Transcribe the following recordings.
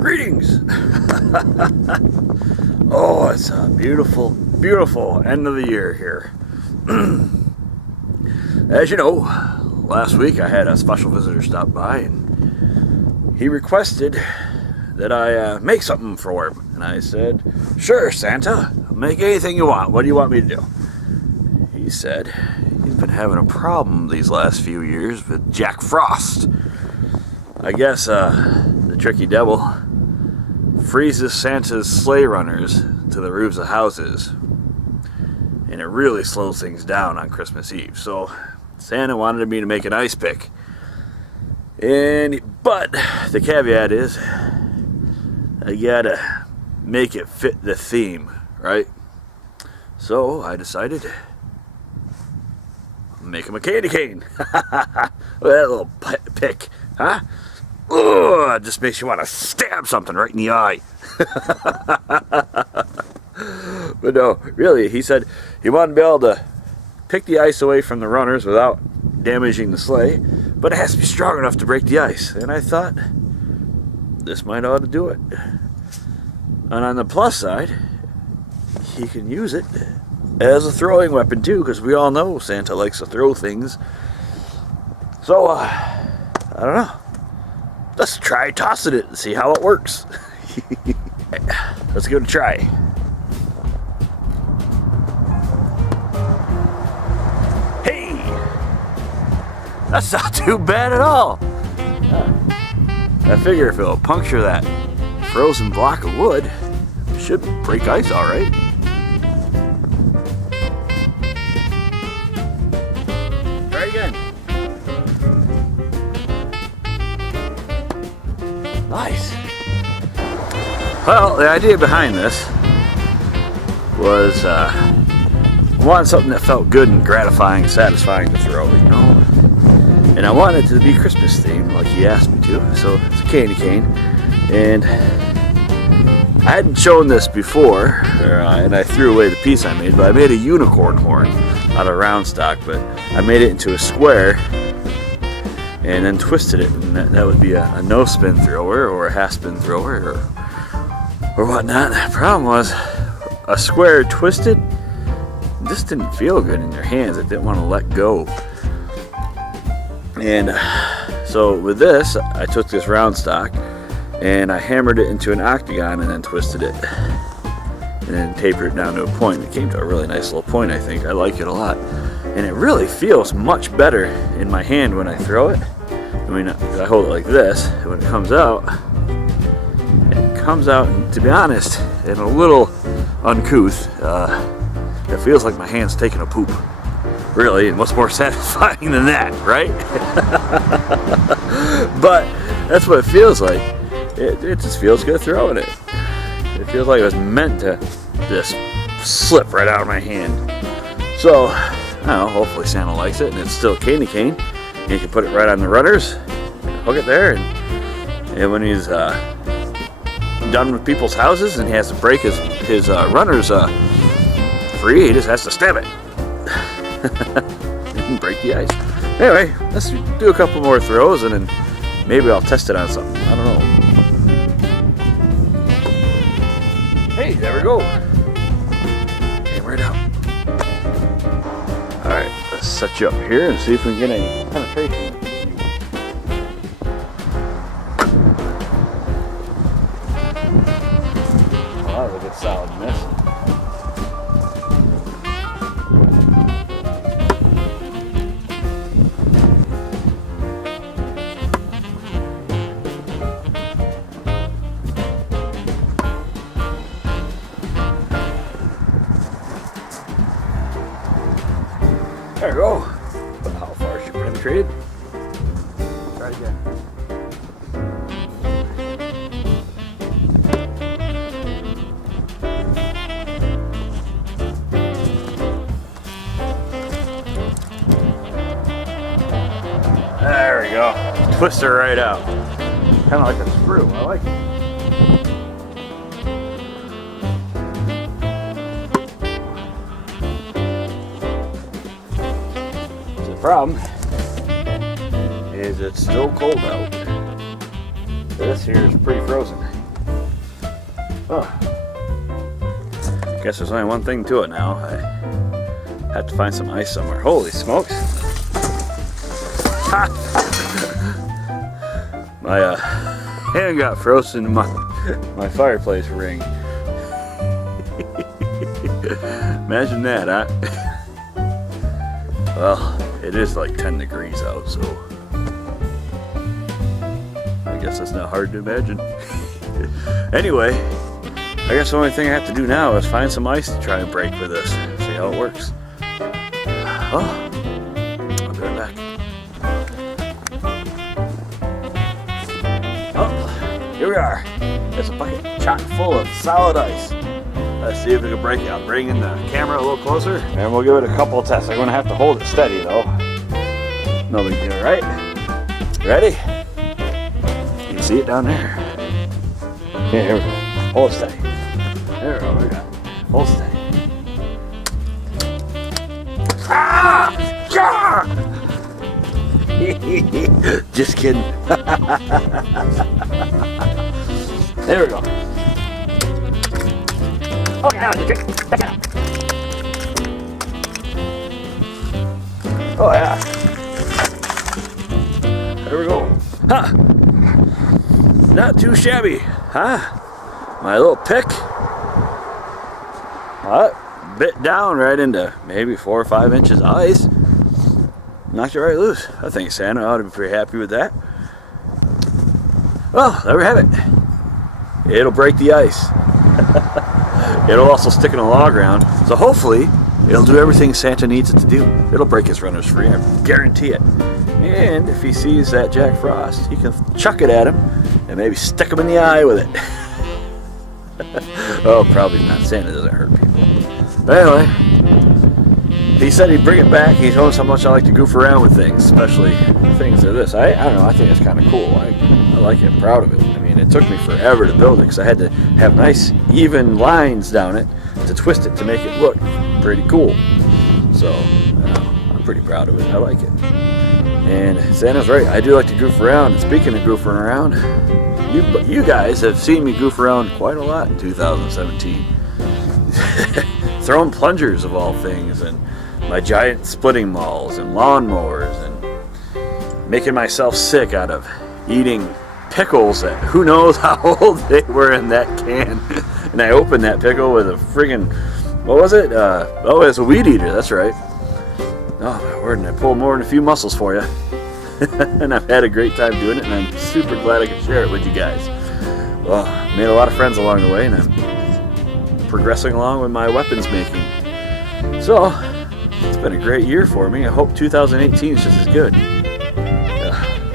Greetings! Oh, it's a beautiful, beautiful end of the year here. As you know, last week I had a special visitor stop by and he requested that I make something for him. And I said, sure, Santa, make anything you want. What do you want me to do? He said he's been having a problem these last few years with Jack Frost. I guess the tricky devil freezes Santa's sleigh runners to the roofs of houses, and it really slows things down on Christmas Eve. So Santa wanted me to make an ice pick, but the caveat is I gotta make it fit the theme, right? So I decided make him a candy cane. That little pick, huh? Ugh, it just makes you want to stab something right in the eye. But no, really, he said he wanted to be able to pick the ice away from the runners without damaging the sleigh, but it has to be strong enough to break the ice. And I thought, this might ought to do it. And on the plus side, he can use it as a throwing weapon too, because we all know Santa likes to throw things. So, I don't know. Let's try tossing it and see how it works. Let's give it a try. Hey! That's not too bad at all. I figure if it'll puncture that frozen block of wood, it should break ice all right. Try again. Nice. Well, the idea behind this was I wanted something that felt good and gratifying, satisfying to throw, you know. And I wanted it to be Christmas themed, like he asked me to. So it's a candy cane, and I hadn't shown this before, and I threw away the piece I made. But I made a unicorn horn out of round stock, but I made it into a square and then twisted it, and that would be a no-spin thrower or a half-spin thrower or whatnot. The problem was a square twisted just didn't feel good in your hands. It didn't want to let go. And so with this, I took this round stock and I hammered it into an octagon and then twisted it and then tapered it down to a point. It came to a really nice little point, I think. I like it a lot. And it really feels much better in my hand when I throw it. I mean, I hold it like this, and when it comes out, and to be honest, in a little uncouth, it feels like my hand's taking a poop. Really, and what's more satisfying than that, right? But that's what it feels like. It just feels good throwing it. It feels like it was meant to just slip right out of my hand. So, I don't know, hopefully Santa likes it, and it's still a candy cane. You can put it right on the runners, hook it there, and when he's done with people's houses and he has to break his runners free, he just has to stab it. And break the ice. Anyway, let's do a couple more throws and then maybe I'll test it on something. I don't know. Hey, there we go. Came right out. Alright, let's set you up here and see if we can get any penetration. Well, that was a good solid miss. There we go. But how far she penetrated? Try again. There we go. Twist her right out. Kind of like a screw. I like it. problem is it's still cold out. This here is pretty frozen. Oh. Guess there's only one thing to it now. I have to find some ice somewhere. Holy smokes! My hand got frozen in my fireplace ring. Imagine that, huh? Well, it is like 10 degrees out, so I guess that's not hard to imagine. Anyway, I guess the only thing I have to do now is find some ice to try and break with this. See how it works. Oh, I'll be right back. Oh, here we are. There's a bucket chock full of solid ice. Let's see if we can break it. I'm bringing the camera a little closer, and we'll give it a couple of tests. I'm going to have to hold it steady, though. No big deal, right? Ready? You can see it down there. Yeah, here we go. Hold it steady. There we go. We got it. Hold it steady. Ah! Yeah! Just kidding. There we go. Oh, now the trick. Oh, yeah. There we go. Huh. Not too shabby, huh? My little pick. Bit down right into maybe 4 or 5 inches of ice. Knocked it right loose. I think Santa ought to be pretty happy with that. Well, there we have it. It'll break the ice. It'll also stick in a log ground, so hopefully it'll do everything Santa needs it to do. It'll break his runners free, I guarantee it. And if he sees that Jack Frost, he can chuck it at him and maybe stick him in the eye with it. Oh, probably not. Santa doesn't hurt people. But anyway, he said he'd bring it back. He knows how much I like to goof around with things, especially things like this. I don't know, I think it's kind of cool. I like it. I'm proud of it. I mean, it took me forever to build it because I had to have nice, even lines down it to twist it to make it look pretty cool. So, I'm pretty proud of it. I like it. And Santa's right. I do like to goof around. And speaking of goofing around, you guys have seen me goof around quite a lot in 2017. Throwing plungers of all things, and my giant splitting malls and lawnmowers, and making myself sick out of eating pickles that who knows how old they were in that can. And I opened that pickle with a friggin', what was it? Oh, it's a weed eater, that's right. Oh my word, and I pulled more than a few muscles for you. And I've had a great time doing it, and I'm super glad I could share it with you guys. Well, I made a lot of friends along the way, and I'm progressing along with my weapons making. So, it's been a great year for me. I hope 2018 is just as good.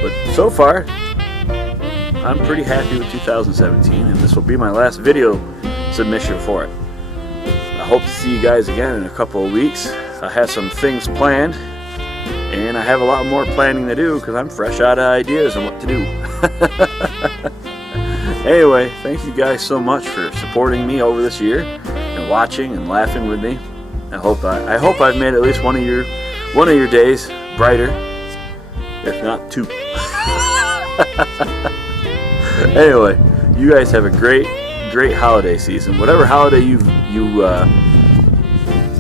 But so far, I'm pretty happy with 2017, and this will be my last video submission for it. I hope to see you guys again in a couple of weeks. I have some things planned, and I have a lot more planning to do because I'm fresh out of ideas on what to do. Anyway, thank you guys so much for supporting me over this year and watching and laughing with me. I hope I've made at least one of your days brighter, if not two. Anyway, you guys have a great holiday season. Whatever holiday you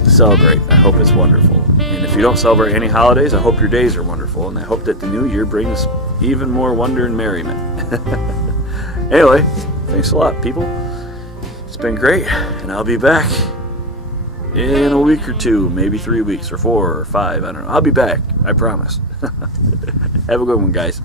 celebrate, I hope it's wonderful. And if you don't celebrate any holidays, I hope your days are wonderful. And I hope that the new year brings even more wonder and merriment. Anyway, thanks a lot, people. It's been great, and I'll be back in a week or two, maybe 3 weeks or 4 or 5. I don't know. I'll be back. I promise. Have a good one, guys.